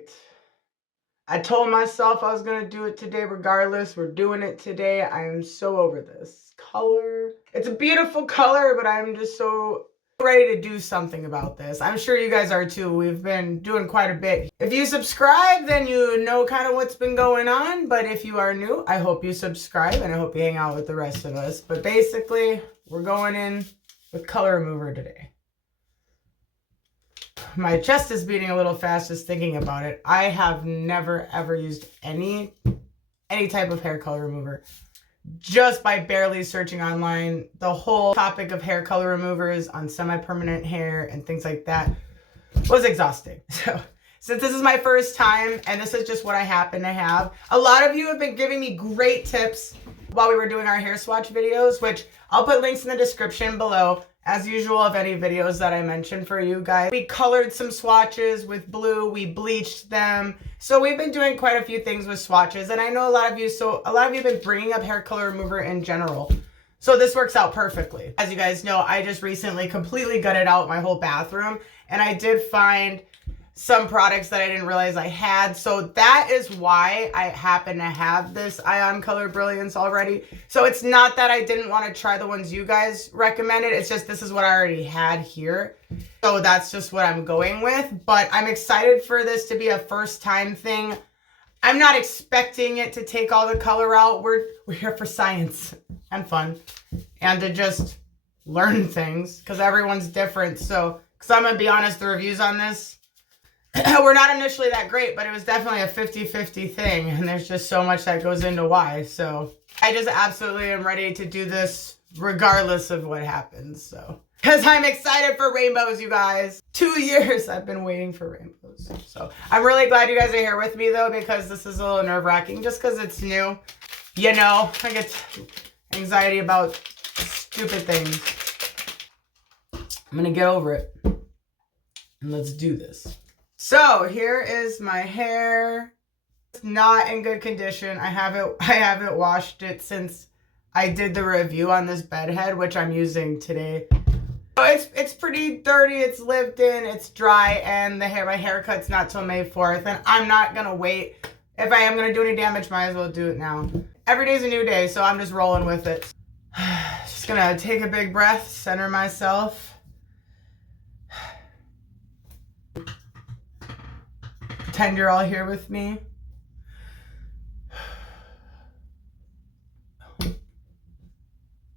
right. I told myself I was going to do it today regardless. We're doing it today. I am so over this color. It's a beautiful color, but I'm just so ready to do something about this. I'm sure you guys are too. We've been doing quite a bit. If you subscribe, then you know kind of what's been going on. But if you are new, I hope you subscribe and I hope you hang out with the rest of us. But basically, we're going in with color remover today. My chest is beating a little fast just thinking about it. I have never ever used any type of hair color remover. Just by barely searching online, the whole topic of hair color removers on semi-permanent hair and things like that was exhausting. So since this is my first time and this is just what I happen to have, a lot of you have been giving me great tips while we were doing our hair swatch videos, which I'll put links in the description below, as usual, of any videos that I mentioned for you guys. We colored some swatches with blue, we bleached them. So we've been doing quite a few things with swatches, and I know a lot of you have been bringing up hair color remover in general. So this works out perfectly. As you guys know, I just recently completely gutted out my whole bathroom, and I did find some products that I didn't realize I had. So that is why I happen to have this Ion Color Brilliance already. So it's not that I didn't want to try the ones you guys recommended. It's just this is what I already had here. So that's just what I'm going with. But I'm excited for this to be a first time thing. I'm not expecting it to take all the color out. We're here for science and fun and to just learn things because everyone's different. So, because I'm going to be honest, the reviews on this were not initially that great, but it was definitely a 50-50 thing, and there's just so much that goes into why. So I just absolutely am ready to do this regardless of what happens. So because I'm excited for rainbows, you guys. 2 years I've been waiting for rainbows. So I'm really glad you guys are here with me though, because this is a little nerve-wracking just because it's new. You know, I get anxiety about stupid things. I'm gonna get over it and let's do this. So here is my hair. It's not in good condition. I haven't washed it since I did the review on this bed head, which I'm using today. So it's pretty dirty, it's lived in, it's dry, and my haircut's not till May 4th, and I'm not gonna wait. If I am gonna do any damage, might as well do it now. Every day's a new day, so I'm just rolling with it. Just gonna take a big breath, center myself. Pretend you're all here with me.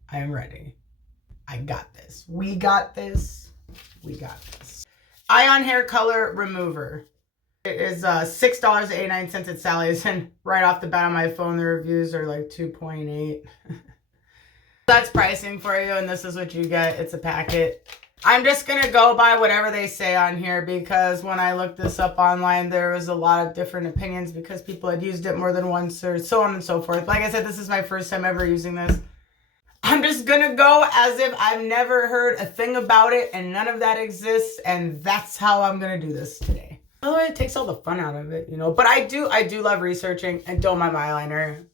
I am ready. I got this. We got this. We got this. Ion Hair Color Remover. It is $6.89 at Sally's, and right off the bat on my phone, the reviews are like 2.8. That's pricing for you, and this is what you get. It's a packet. I'm just going to go by whatever they say on here, because when I looked this up online, there was a lot of different opinions because people had used it more than once or so on and so forth. Like I said, this is my first time ever using this. I'm just going to go as if I've never heard a thing about it and none of that exists, and that's how I'm going to do this today. Oh, it takes all the fun out of it, you know. But I do love researching, and don't mind my eyeliner.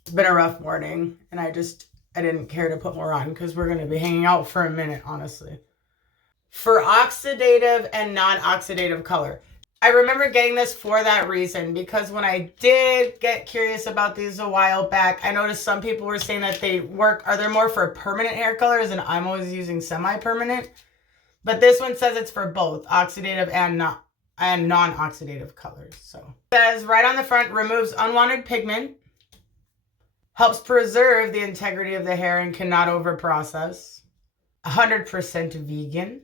It's been a rough morning, and I didn't care to put more on because we're going to be hanging out for a minute, honestly. For oxidative and non-oxidative color. I remember getting this for that reason, because when I did get curious about these a while back, I noticed some people were saying that they're more for permanent hair colors, and I'm always using semi-permanent. But this one says it's for both oxidative and non-oxidative colors. So it says right on the front, removes unwanted pigment, helps preserve the integrity of the hair and cannot overprocess, 100% vegan.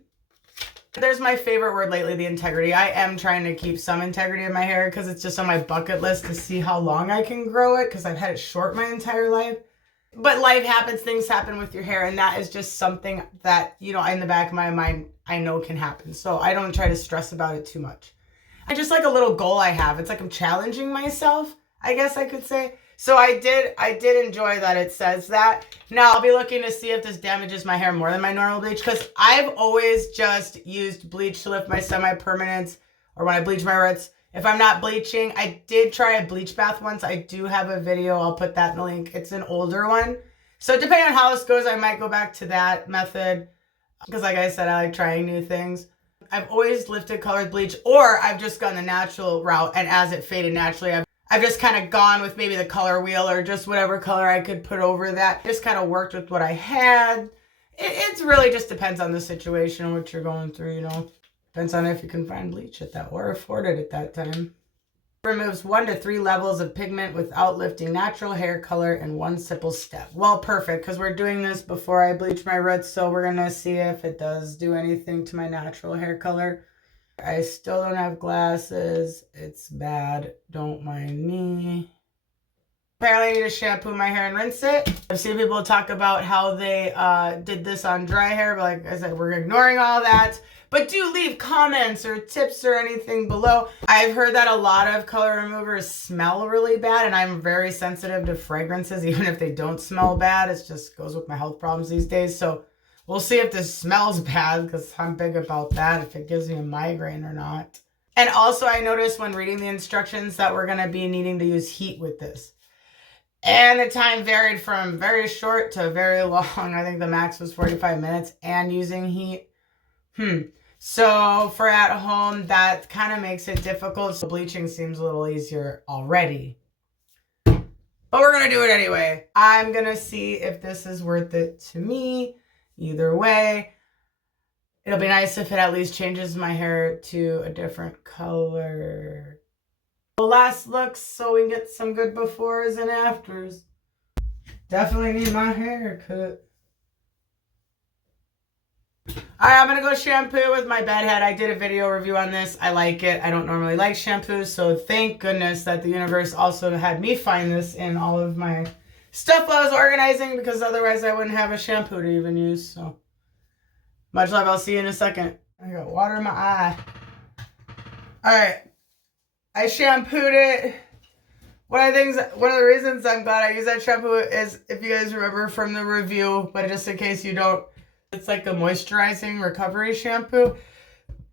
There's my favorite word lately, the integrity. I am trying to keep some integrity in my hair because it's just on my bucket list to see how long I can grow it, because I've had it short my entire life. But life happens, things happen with your hair, and that is just something that, you know, in the back of my mind, I know can happen. So I don't try to stress about it too much. I just like a little goal I have. It's like I'm challenging myself, I guess I could say. So I did enjoy that it says that. Now I'll be looking to see if this damages my hair more than my normal bleach, because I've always just used bleach to lift my semi-permanents, or when I bleach my roots. If I'm not bleaching, I did try a bleach bath once. I do have a video. I'll put that in the link. It's an older one. So depending on how this goes, I might go back to that method, because like I said, I like trying new things. I've always lifted color with bleach, or I've just gone the natural route, and as it faded naturally, I've just kind of gone with maybe the color wheel or just whatever color I could put over that. Just kind of worked with what I had. It really just depends on the situation and what you're going through, you know. Depends on if you can find bleach at that or afford it at that time. Removes 1 to 3 levels of pigment without lifting natural hair color in one simple step. Well, perfect, because we're doing this before I bleach my roots, so we're going to see if it does do anything to my natural hair color. I still don't have glasses. It's bad. Don't mind me. Apparently I need to shampoo my hair and rinse it. I've seen people talk about how they did this on dry hair, but like I said, we're ignoring all that. But do leave comments or tips or anything below. I've heard that a lot of color removers smell really bad, and I'm very sensitive to fragrances, even if they don't smell bad. It just goes with my health problems these days. So we'll see if this smells bad, because I'm big about that, if it gives me a migraine or not. And also I noticed when reading the instructions that we're going to be needing to use heat with this. And the time varied from very short to very long. I think the max was 45 minutes and using heat. So for at home, that kind of makes it difficult. So bleaching seems a little easier already. But we're going to do it anyway. I'm going to see if this is worth it to me. Either way, it'll be nice if it at least changes my hair to a different color. Last looks so we can get some good befores and afters. Definitely need my hair cut. Alright, I'm going to go shampoo with my bed head. I did a video review on this. I like it. I don't normally like shampoo, so thank goodness that the universe also had me find this in all of my stuff I was organizing, because otherwise I wouldn't have a shampoo to even use. So much love. I'll see you in a second. I got water in my eye. Alright. I shampooed it. One of the reasons I'm glad I use that shampoo is, if you guys remember from the review, but just in case you don't, it's like a moisturizing recovery shampoo.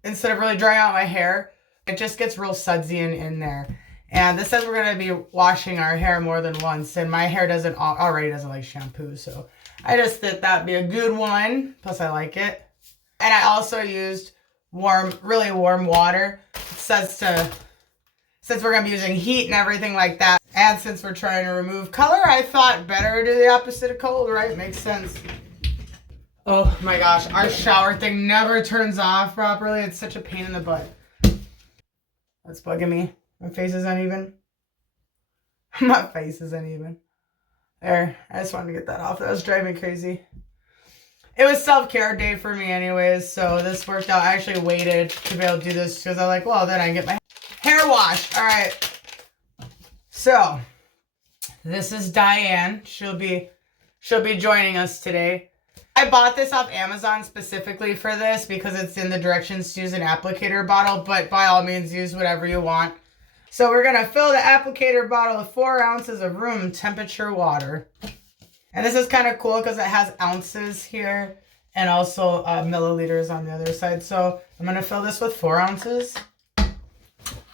Instead of really drying out my hair, it just gets real sudsy in there. And this says we're going to be washing our hair more than once, and my hair already doesn't like shampoo, so I just thought that'd be a good one. Plus I like it. And I also used really warm water. It says since we're going to be using heat and everything like that, and since we're trying to remove color, I thought better to do the opposite of cold, right? Makes sense. Oh my gosh, our shower thing never turns off properly. It's such a pain in the butt. That's bugging me. My face is uneven. My face is uneven. There, I just wanted to get that off. That was driving me crazy. It was self-care day for me anyways, so this worked out. I actually waited to be able to do this because I'm like, well, then I get my hair washed. All right. So, this is Diane. She'll be joining us today. I bought this off Amazon specifically for this because it's in the directions to use an applicator bottle, but by all means use whatever you want. So we're going to fill the applicator bottle with 4 ounces of room temperature water. And this is kind of cool because it has ounces here and also milliliters on the other side. So I'm going to fill this with 4 ounces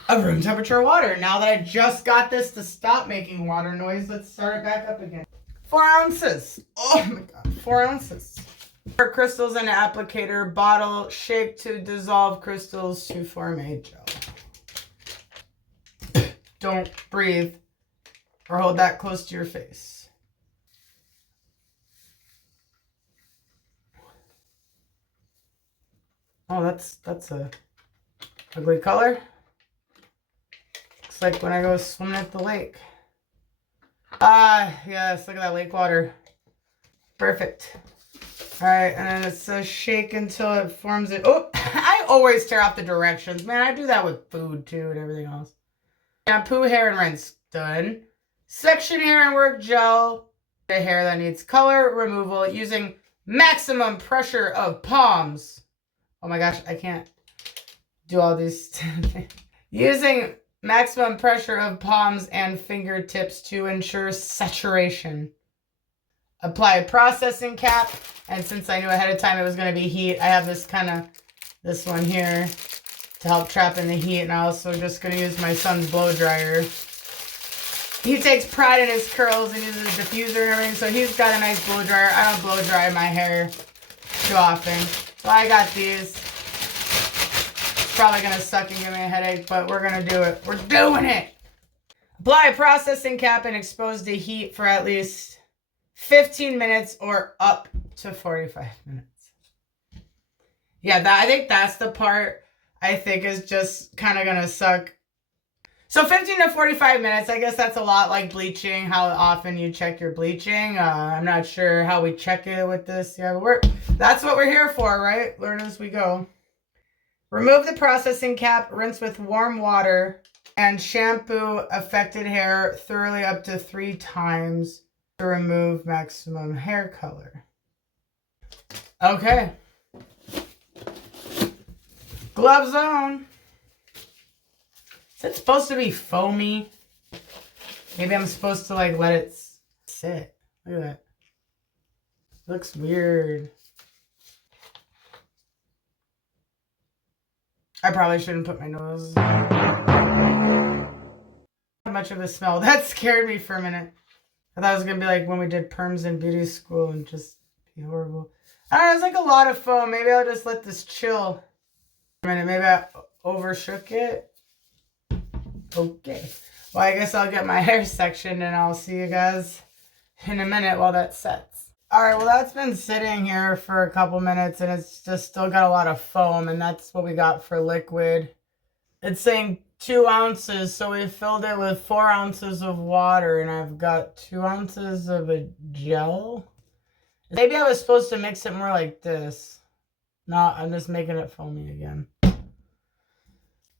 of room temperature water. Now that I just got this to stop making water noise, let's start it back up again. 4 ounces. Oh my God, 4 ounces. Pour crystals in an applicator bottle. Shake to dissolve crystals to form a gel. Don't breathe or hold that close to your face. Oh, that's a ugly color. Looks like when I go swimming at the lake. Yes, look at that lake water. Perfect. All right, and then it says shake until it forms it. Oh, I always tear off the directions. Man, I do that with food too and everything else. Shampoo, hair, and rinse. Done. Section hair and work gel. The hair that needs color removal using maximum pressure of palms. Oh my gosh, I can't do all these. Using maximum pressure of palms and fingertips to ensure saturation. Apply a processing cap. And since I knew ahead of time it was going to be heat, I have this one here to help trap in the heat. And I'm also just going to use my son's blow dryer. He takes pride in his curls and uses a diffuser and everything. So he's got a nice blow dryer. I don't blow dry my hair too often. So I got these. Probably gonna suck and give me a headache, but we're gonna do it. We're doing it! Apply a processing cap and expose to heat for at least 15 minutes or up to 45 minutes. Yeah, I think that's the part I think is just kind of gonna suck. So 15 to 45 minutes, I guess that's a lot like bleaching, how often you check your bleaching. I'm not sure how we check it with this. Yeah, but that's what we're here for, right? Learn as we go. Remove the processing cap, rinse with warm water, and shampoo affected hair thoroughly up to 3 times to remove maximum hair color. Okay. Gloves on. Is it supposed to be foamy? Maybe I'm supposed to like let it sit. Look at that. It looks weird. I probably shouldn't put my nose. Not much of a smell. That scared me for a minute. I thought it was gonna be like when we did perms in beauty school and just be horrible. I don't know, it's like a lot of foam. Maybe I'll just let this chill for a minute. Maybe I overshook it. Okay. Well, I guess I'll get my hair sectioned and I'll see you guys in a minute while that sets. Alright, well that's been sitting here for a couple minutes and it's just still got a lot of foam, and that's what we got for liquid. It's saying 2 ounces, so we filled it with 4 ounces of water, and I've got 2 ounces of a gel. Maybe I was supposed to mix it more like this. No, I'm just making it foamy again.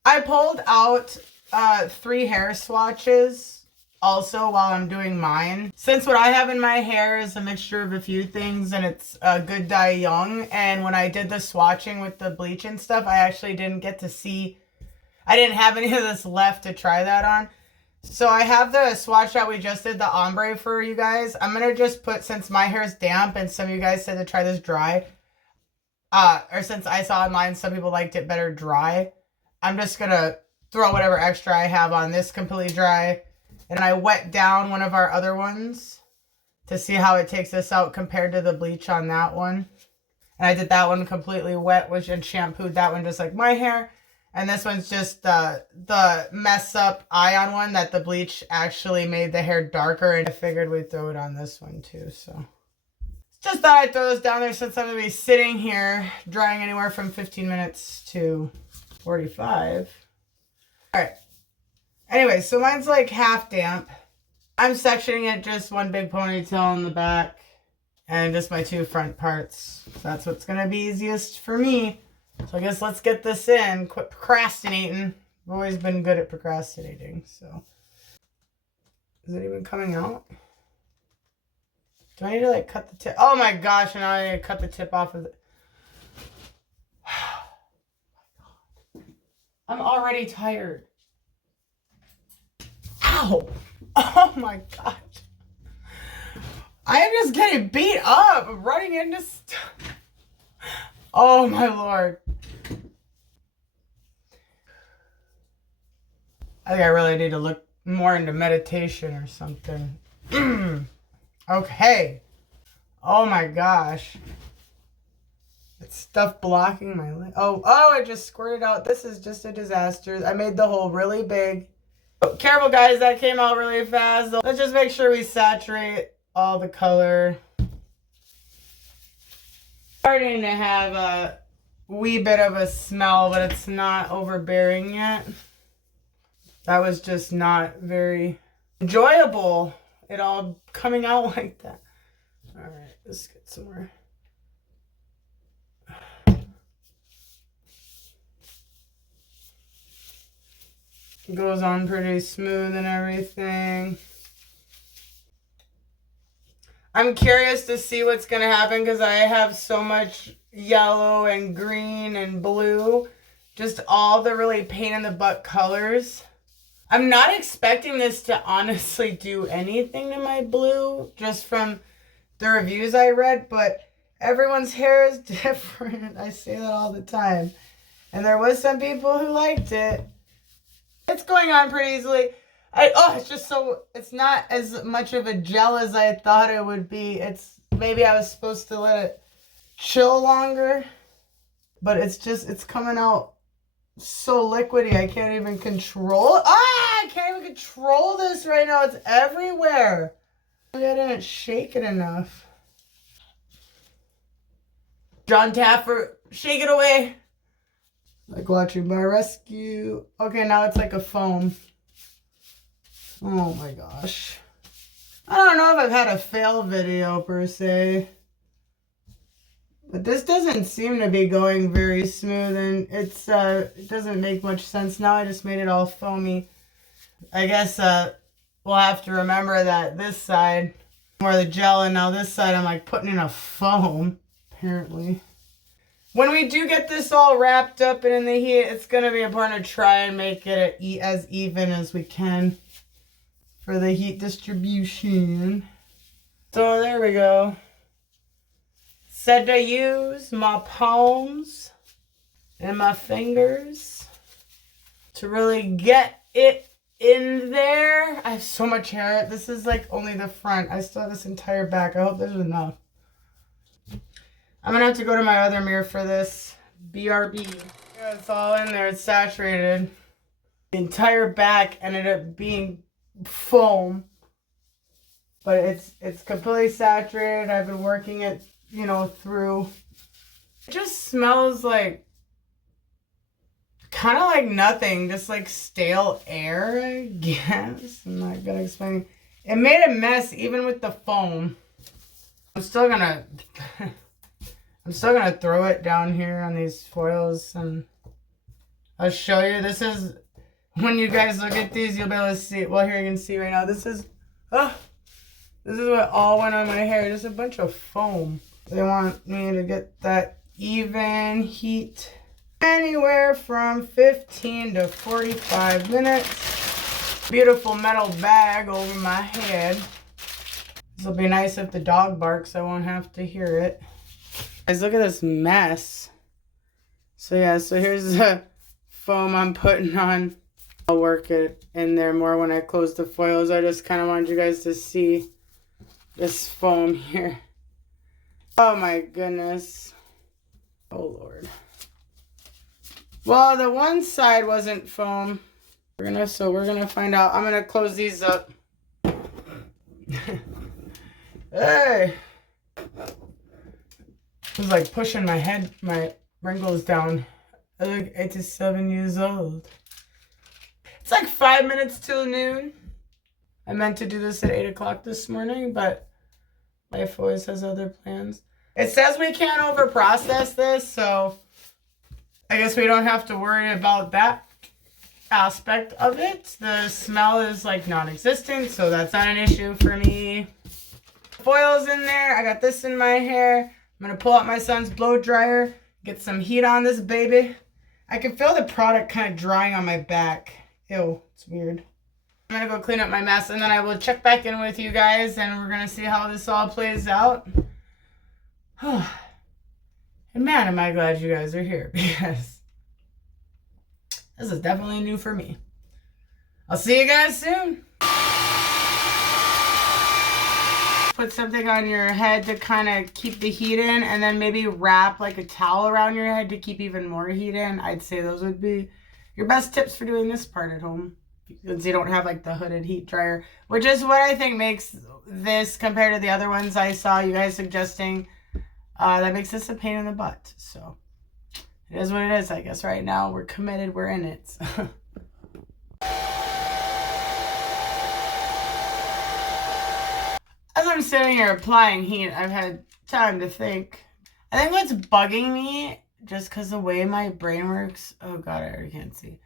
I pulled out 3 hair swatches also while I'm doing mine. Since what I have in my hair is a mixture of a few things and it's a good dye young, and when I did the swatching with the bleach and stuff, I actually didn't get to see, I didn't have any of this left to try that on. So I have the swatch that we just did, the ombre, for you guys. I'm going to just put, since my hair is damp and some of you guys said to try this dry, or since I saw online some people liked it better dry, I'm just going to throw whatever extra I have on this completely dry. And I wet down one of our other ones to see how it takes this out compared to the bleach on that one. And I did that one completely wet, and shampooed that one just like my hair. And this one's just the mess up ion one that the bleach actually made the hair darker. And I figured we'd throw it on this one too. So just thought I'd throw this down there since I'm going to be sitting here drying anywhere from 15 minutes to 45. All right. Anyway, so mine's like half damp. I'm sectioning it just one big ponytail in the back and just my 2 front parts. So that's what's going to be easiest for me. So I guess let's get this in. Quit procrastinating. I've always been good at procrastinating, so. Is it even coming out? Do I need to like cut the tip? Oh my gosh, and now I need to cut the tip off of it. I'm already tired. Ow! Oh my gosh. I am just getting beat up. I'm running into stuff. Oh my Lord. I think I really need to look more into meditation or something. Okay. Oh my gosh. It's stuff blocking my lip. Oh, it just squirted out. This is just a disaster. I made the hole really big. Oh, careful guys, that came out really fast. Let's just make sure we saturate all the color. Starting to have a wee bit of a smell, but it's not overbearing yet. That was just not very enjoyable. It all coming out like that. All right, let's get some more. It goes on pretty smooth and everything. I'm curious to see what's going to happen because I have so much yellow and green and blue. Just all the really pain in the butt colors. I'm not expecting this to honestly do anything to my blue just from the reviews I read, but everyone's hair is different. I say that all the time. And there was some people who liked it. It's going on pretty easily. It's just so, it's not as much of a gel as I thought it would be. Maybe I was supposed to let it chill longer, but it's coming out so liquidy. I can't even control it. I can't even control this right now. It's everywhere. Maybe I didn't shake it enough. John Taffer, shake it away. Like watching my rescue. Okay, now it's like a foam. Oh my gosh. I don't know if I've had a fail video per se. But this doesn't seem to be going very smooth, and it doesn't make much sense. Now I just made it all foamy. I guess we'll have to remember that this side more the gel, and now this side I'm like putting in a foam, apparently. When we do get this all wrapped up and in the heat, it's going to be important to try and make it as even as we can for the heat distribution. So there we go. Said to use my palms and my fingers to really get it in there. I have so much hair. This is like only the front. I still have this entire back. I hope this is enough. I'm going to have to go to my other mirror for this. BRB. Yeah, it's all in there. It's saturated. The entire back ended up being foam. But it's completely saturated. I've been working it, you know, through. It just smells like kind of like nothing. Just like stale air, I guess. I'm not going to explain. It made a mess even with the foam. I'm still going to throw it down here on these foils, and I'll show you. This is, when you guys look at these, you'll be able to see. Well, here you can see right now. This is what all went on my hair. Just a bunch of foam. They want me to get that even heat. Anywhere from 15 to 45 minutes. Beautiful metal bag over my head. This will be nice if the dog barks. I won't have to hear it. Guys, look at this mess. So yeah, so here's the foam I'm putting on. I'll work it in there more when I close the foils. I just kind of wanted you guys to see this foam here. Oh my goodness. Oh Lord. Well, the one side wasn't foam. We're gonna find out. I'm gonna close these up. Hey. It was like pushing my head, my wrinkles down. I look 87 years old. It's like 5 minutes till noon. I meant to do this at 8 o'clock this morning, but life always has other plans. It says we can't overprocess this, so I guess we don't have to worry about that aspect of it. The smell is like non-existent, so that's not an issue for me. Foil's in there. I got this in my hair. I'm going to pull out my son's blow dryer, get some heat on this baby. I can feel the product kind of drying on my back. Ew, it's weird. I'm going to go clean up my mess, and then I will check back in with you guys, and we're going to see how this all plays out. And man, am I glad you guys are here, because this is definitely new for me. I'll see you guys soon. Put something on your head to kind of keep the heat in, and then maybe wrap like a towel around your head to keep even more heat in. I'd say those would be your best tips for doing this part at home, since you don't have like the hooded heat dryer, which is what I think makes this, compared to the other ones I saw you guys suggesting, that makes this a pain in the butt. So it is what it is, I guess. Right now we're committed, we're in it. As I'm sitting here applying heat, I've had time to think. I think what's bugging me, just because the way my brain works, oh god, I already can't see.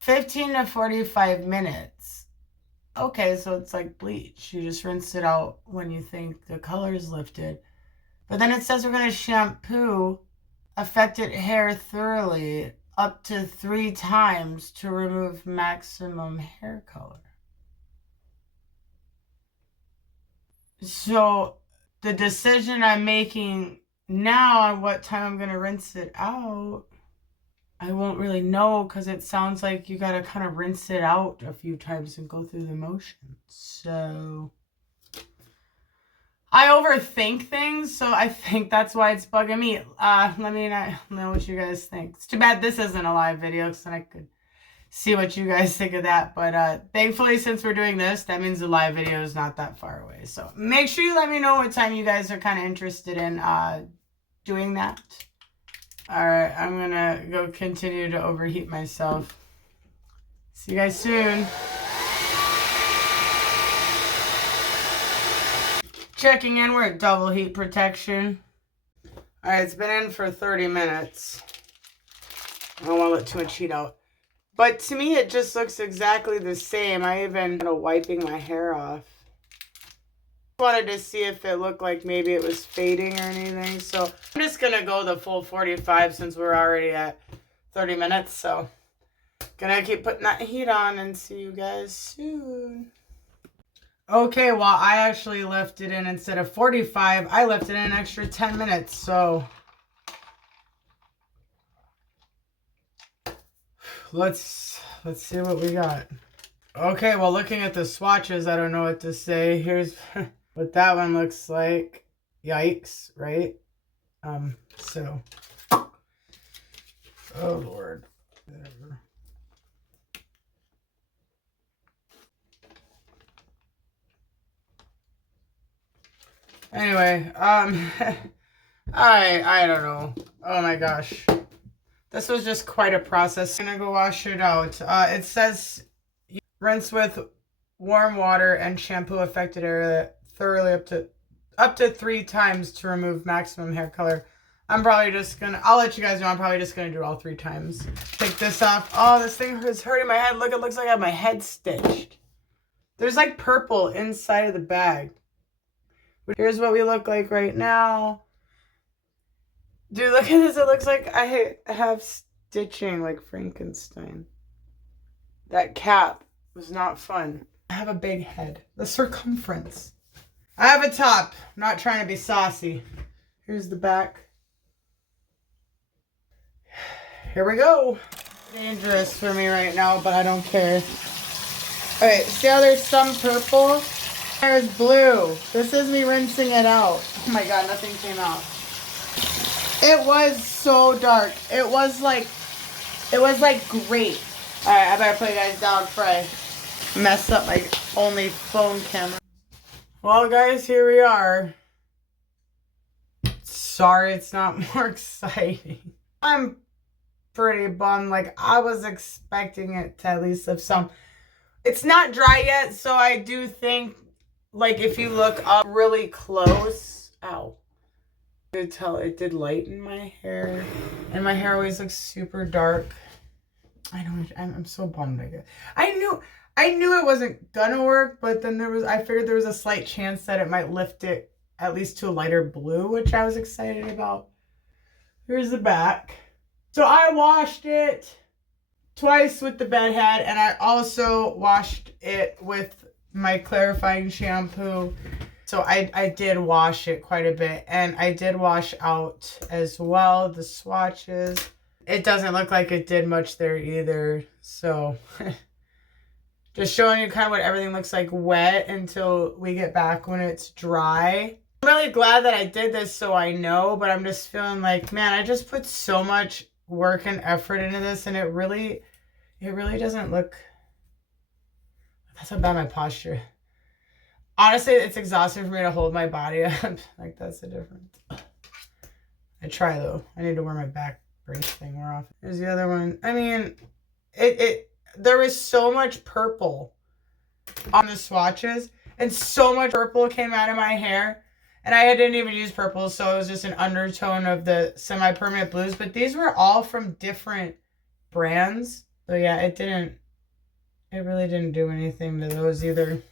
15 to 45 minutes. Okay, so it's like bleach. You just rinse it out when you think the color is lifted. But then it says we're going to shampoo affected hair thoroughly up to 3 times to remove maximum hair color. So the decision I'm making now on what time I'm going to rinse it out, I won't really know, because it sounds like you got to kind of rinse it out a few times and go through the motions. So I overthink things, so I think that's why it's bugging me. Let me know what you guys think. It's too bad this isn't a live video, so I could see what you guys think of that. But thankfully, since we're doing this, that means the live video is not that far away. So make sure you let me know what time you guys are kind of interested in doing that. All right, I'm gonna go continue to overheat myself. See you guys soon. Checking in, we're at double heat protection. All right, it's been in for 30 minutes. I don't want to let too much heat out. But to me, it just looks exactly the same. I even wiping my hair off. Wanted to see if it looked like maybe it was fading or anything. So I'm just going to go the full 45 since we're already at 30 minutes. So gonna keep putting that heat on and see you guys soon. Okay, well, I actually left it in instead of 45. I left it in an extra 10 minutes. So let's see what we got. Okay, well, looking at the swatches, I don't know what to say. Here's what that one looks like. Yikes, right? So, oh Lord. Whatever. Anyway, I don't know. Oh my gosh. This was just quite a process. I'm gonna go wash it out. It says rinse with warm water and shampoo affected area thoroughly up to 3 times to remove maximum hair color. I'm probably just gonna, I'll let you guys know, I'm probably just gonna do it all 3 times. Take this off. Oh, this thing is hurting my head. Look, it looks like I have my head stitched. There's like purple inside of the bag. Here's what we look like right now. Dude, look at this. It looks like I have stitching like Frankenstein. That cap was not fun. I have a big head. The circumference. I have a top. I'm not trying to be saucy. Here's the back. Here we go. Dangerous for me right now, but I don't care. Alright, see how there's some purple? There's blue. This is me rinsing it out. Oh my god, nothing came out. It was so dark. It was like great. Alright, I better put you guys down before I mess up my only phone camera. Well, guys, here we are. Sorry it's not more exciting. I'm pretty bummed. Like, I was expecting it to at least have some. It's not dry yet, so I do think, like, if you look up really close, ow. I could tell it did lighten my hair, and my hair always looks super dark. I know, I'm so bummed. I knew it wasn't gonna work, but then I figured there was a slight chance that it might lift it at least to a lighter blue, which I was excited about. Here's the back. So I washed it twice with the bed head, and I also washed it with my clarifying shampoo. So I did wash it quite a bit, and I did wash out as well the swatches. It doesn't look like it did much there either. So just showing you kind of what everything looks like wet until we get back when it's dry. I'm really glad that I did this so I know, but I'm just feeling like, man, I just put so much work and effort into this, and it really doesn't look. That's how bad my posture. Honestly, it's exhausting for me to hold my body up. Like, that's the difference. I try, though. I need to wear my back brace thing more often. Here's the other one. I mean, there was so much purple on the swatches, and so much purple came out of my hair. And I didn't even use purple, so it was just an undertone of the semi-permanent blues. But these were all from different brands. So, yeah, it really didn't do anything to those either.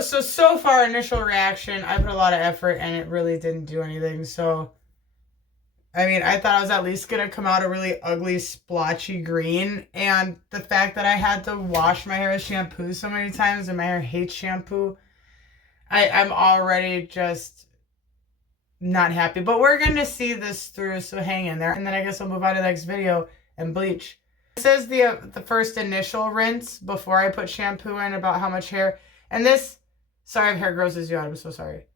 So far, initial reaction, I put a lot of effort and it really didn't do anything. So, I mean, I thought I was at least going to come out a really ugly, splotchy green. And the fact that I had to wash my hair with shampoo so many times and my hair hates shampoo, I'm already just not happy. But we're going to see this through, so hang in there. And then I guess I'll move on to the next video and bleach. This is the first initial rinse before I put shampoo in about how much hair. And this, sorry if hair grosses you out, I'm so sorry.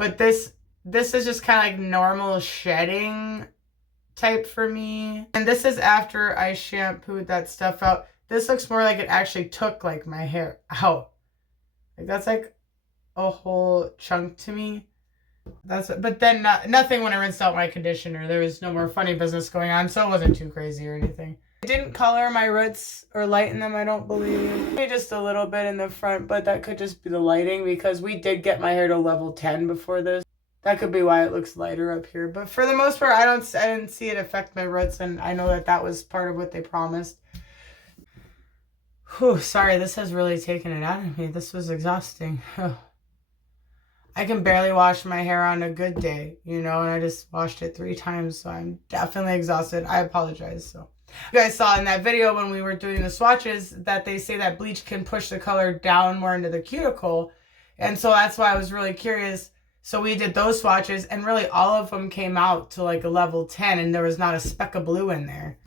But this is just kind of like normal shedding type for me. And this is after I shampooed that stuff out. This looks more like it actually took like my hair out. Like that's like a whole chunk to me. But then nothing when I rinsed out my conditioner. There was no more funny business going on, so it wasn't too crazy or anything. I didn't color my roots or lighten them, I don't believe. Maybe just a little bit in the front, but that could just be the lighting because we did get my hair to level 10 before this. That could be why it looks lighter up here. But for the most part, I didn't see it affect my roots, and I know that was part of what they promised. Whew, sorry, this has really taken it out of me. This was exhausting. I can barely wash my hair on a good day, and I just washed it 3 times, so I'm definitely exhausted. I apologize. So you guys saw in that video when we were doing the swatches that they say that bleach can push the color down more into the cuticle, and so that's why I was really curious. So we did those swatches, and really all of them came out to like a level 10, and there was not a speck of blue in there.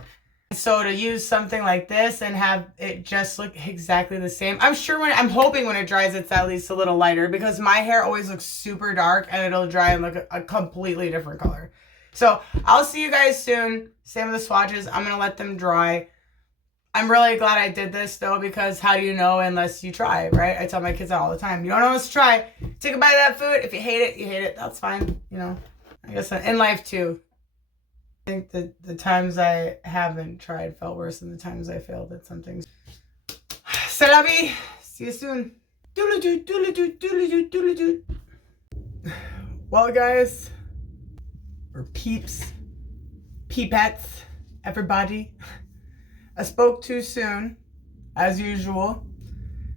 So to use something like this and have it just look exactly the same, I'm hoping when it dries it's at least a little lighter, because my hair always looks super dark and it'll dry and look a completely different color. So I'll see you guys soon. Same with the swatches. I'm going to let them dry. I'm really glad I did this though, because how do you know unless you try, right? I tell my kids that all the time. You don't know unless you try. Take a bite of that food. If you hate it, you hate it. That's fine. I guess in life too. I think that the times I haven't tried felt worse than the times I failed at something. C'est la vie. See you soon. Doodle-doo, doodle-doo, doodle-doo, doodle-doo. Well, guys, or peeps, peepettes, everybody, I spoke too soon, as usual.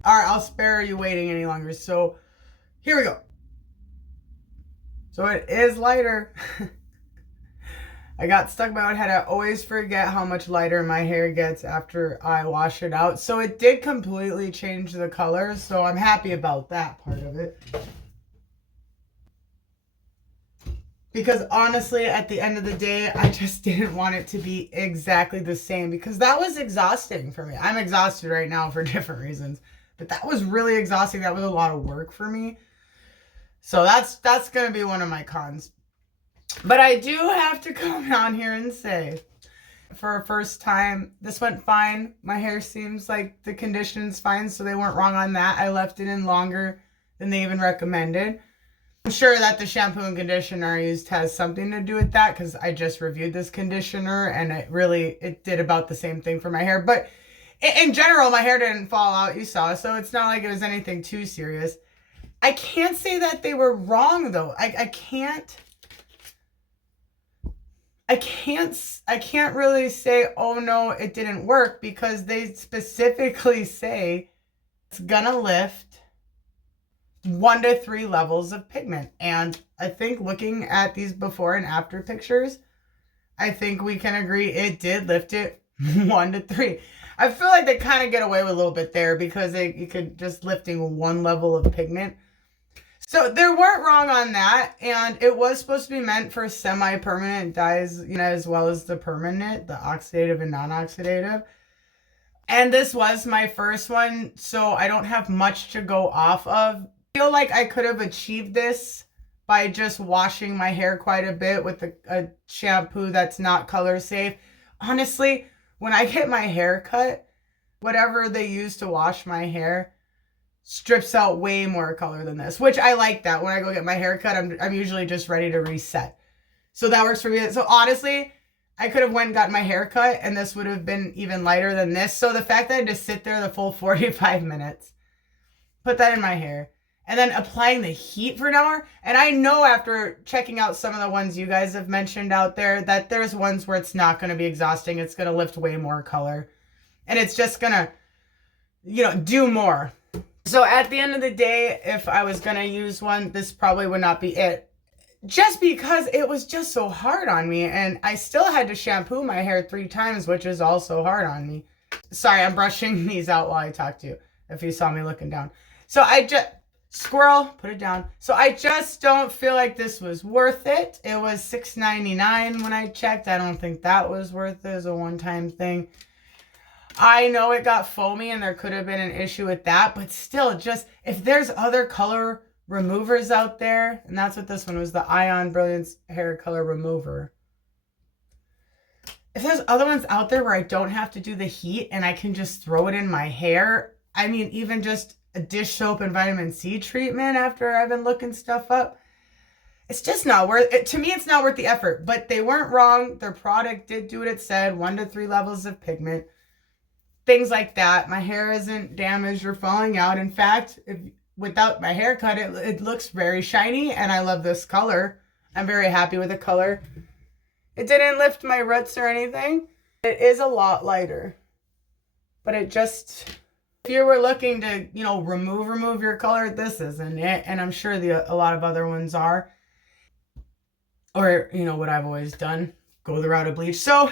All right, I'll spare you waiting any longer. So here we go. So it is lighter. I got stuck in my own head. I always forget how much lighter my hair gets after I wash it out. So it did completely change the color. So I'm happy about that part of it. Because honestly, at the end of the day, I just didn't want it to be exactly the same, because that was exhausting for me. I'm exhausted right now for different reasons, but that was really exhausting. That was a lot of work for me. So that's going to be one of my cons. But I do have to come down here and say, for a first time, this went fine. My hair seems like the condition's fine, so they weren't wrong on that. I left it in longer than they even recommended. I'm sure that the shampoo and conditioner I used has something to do with that, because I just reviewed this conditioner and it did about the same thing for my hair. But in general, my hair didn't fall out, you saw, so it's not like it was anything too serious. I can't say that they were wrong though. I can't really say, oh no, it didn't work, because they specifically say it's gonna lift 1 to 3 levels of pigment. And I think looking at these before and after pictures, I think we can agree it did lift it 1 to 3. I feel like they kind of get away with a little bit there, because you could just lifting 1 level of pigment. So they weren't wrong on that, and it was supposed to be meant for semi-permanent dyes, as well as the permanent, the oxidative and non-oxidative. And this was my first one, so I don't have much to go off of. I feel like I could have achieved this by just washing my hair quite a bit with a shampoo that's not color safe. Honestly, when I get my hair cut, whatever they use to wash my hair strips out way more color than this, which I like that. When I go get my hair cut, I'm usually just ready to reset. So that works for me. So honestly, I could have went and got my hair cut and this would have been even lighter than this. So the fact that I had to sit there the full 45 minutes, put that in my hair, and then applying the heat for an hour. And I know after checking out some of the ones you guys have mentioned out there that there's ones where it's not going to be exhausting. It's going to lift way more color. And it's just going to, do more. So at the end of the day, if I was going to use one, this probably would not be it. Just because it was just so hard on me. And I still had to shampoo my hair 3 times, which is also hard on me. Sorry, I'm brushing these out while I talk to you, if you saw me looking down. So squirrel, put it down. So I just don't feel like this was worth it. It was $6.99 when I checked. I don't think that was worth it as a one-time thing. I know it got foamy and there could have been an issue with that, but still, just if there's other color removers out there, and that's what this one was, the Ion Brilliance Hair Color Remover. If there's other ones out there where I don't have to do the heat and I can just throw it in my hair, I mean, even just a dish soap and vitamin C treatment after I've been looking stuff up, it's just not worth it. To me, it's not worth the effort, but they weren't wrong. Their product did do what it said, 1 to 3 levels of pigment, things like that. My hair isn't damaged or falling out. In fact, without my haircut, it looks very shiny, and I love this color. I'm very happy with the color. It didn't lift my roots or anything. It is a lot lighter, but it just, if you were looking to, you know, remove your color, this isn't it. And I'm sure a lot of other ones are. Or, you know, what I've always done, go the route of bleach. So,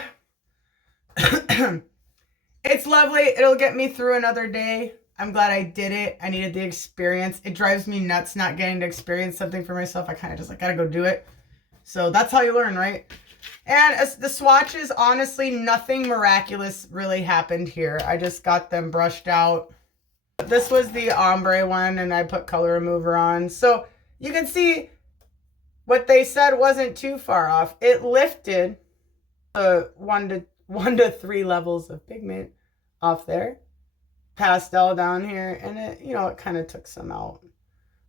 it's lovely. It'll get me through another day. I'm glad I did it. I needed the experience. It drives me nuts not getting to experience something for myself. I kind of just like, gotta go do it. So that's how you learn, right? And as the swatches, honestly, nothing miraculous really happened here. I just got them brushed out. This was the ombre one, and I put color remover on. So you can see what they said wasn't too far off. It lifted 1 to 3 levels of pigment off there. Pastel down here, and it, you know, it kind of took some out.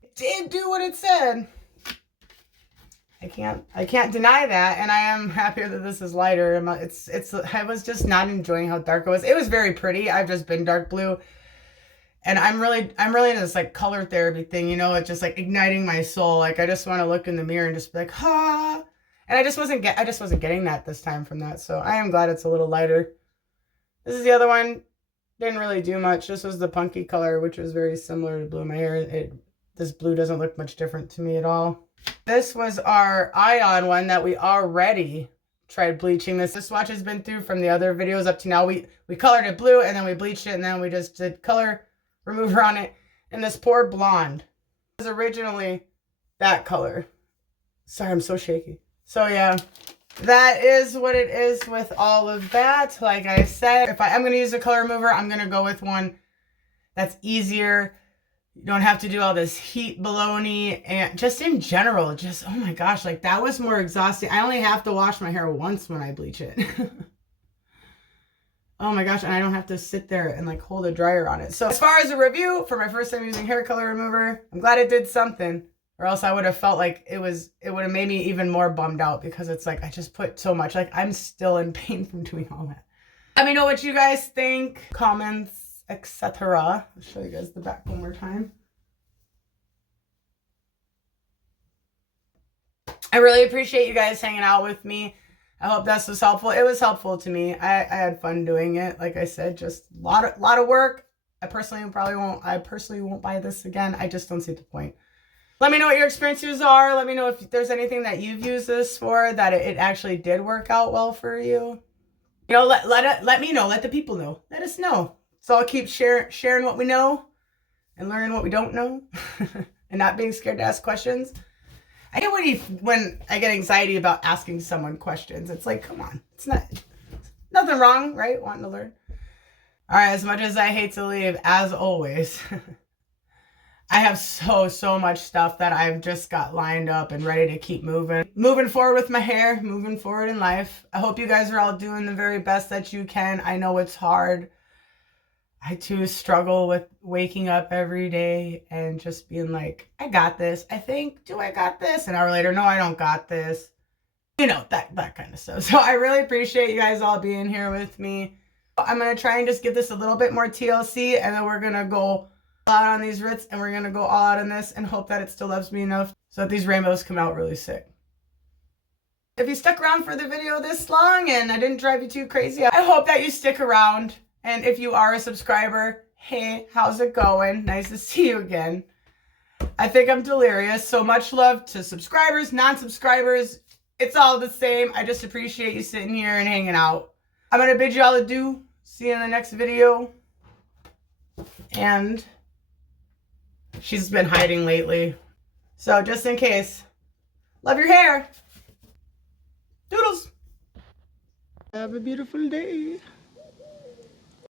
It did do what it said. I can't deny that, and I am happier that this is lighter. I was just not enjoying how dark it was. It was very pretty. I've just been dark blue, and I'm really into this like color therapy thing. You know, it's just like igniting my soul. Like I just want to look in the mirror and just be like, ha. And I just wasn't getting that this time from that. So I am glad it's a little lighter. This is the other one. Didn't really do much. This was the punky color, which was very similar to blue in my hair. This blue doesn't look much different to me at all. This was our Ion one that we already tried bleaching. This swatch has been through from the other videos up to now. We colored it blue, and then we bleached it, and then we just did color remover on it. And this poor blonde was originally that color. Sorry, I'm so shaky. So yeah, that is what it is with all of that. Like I said, if I'm going to use a color remover, I'm going to go with one that's easier. You don't have to do all this heat baloney, and just in general, just, oh my gosh, like that was more exhausting. I only have to wash my hair once when I bleach it. Oh my gosh, and I don't have to sit there and like hold a dryer on it. So as far as a review for my first time using hair color remover, I'm glad it did something, or else I would have felt like it would have made me even more bummed out, because it's like I just put so much, like I'm still in pain from doing all that. Let me know what you guys think, comments, etc. I'll show you guys the back one more time. I really appreciate you guys hanging out with me. I hope this was helpful. It was helpful to me. I had fun doing it. Like I said, just a lot of work. I personally won't buy this again. I just don't see the point. Let me know what your experiences are. Let me know if there's anything that you've used this for that it actually did work out well for you. You know, let me know. Let the people know. Let us know. So I'll keep sharing what we know and learning what we don't know and not being scared to ask questions. I get when I get anxiety about asking someone questions. It's like, come on. It's nothing wrong, right? Wanting to learn. All right, as much as I hate to leave, as always, I have so much stuff that I've just got lined up and ready to keep moving forward with my hair, moving forward in life. I hope you guys are all doing the very best that you can. I know it's hard. I too struggle with waking up every day and just being like, I got this. I got this? An hour later, no, I don't got this. You know, that kind of stuff. So I really appreciate you guys all being here with me. I'm going to try and just give this a little bit more TLC, and then we're going to go all out on these roots, and we're going to go all out on this and hope that it still loves me enough so that these rainbows come out really sick. If you stuck around for the video this long and I didn't drive you too crazy, I hope that you stick around. And if you are a subscriber, hey, how's it going? Nice to see you again. I think I'm delirious. So much love to subscribers, non-subscribers. It's all the same. I just appreciate you sitting here and hanging out. I'm going to bid you all adieu. See you in the next video. And she's been hiding lately. So just in case, love your hair. Doodles. Have a beautiful day.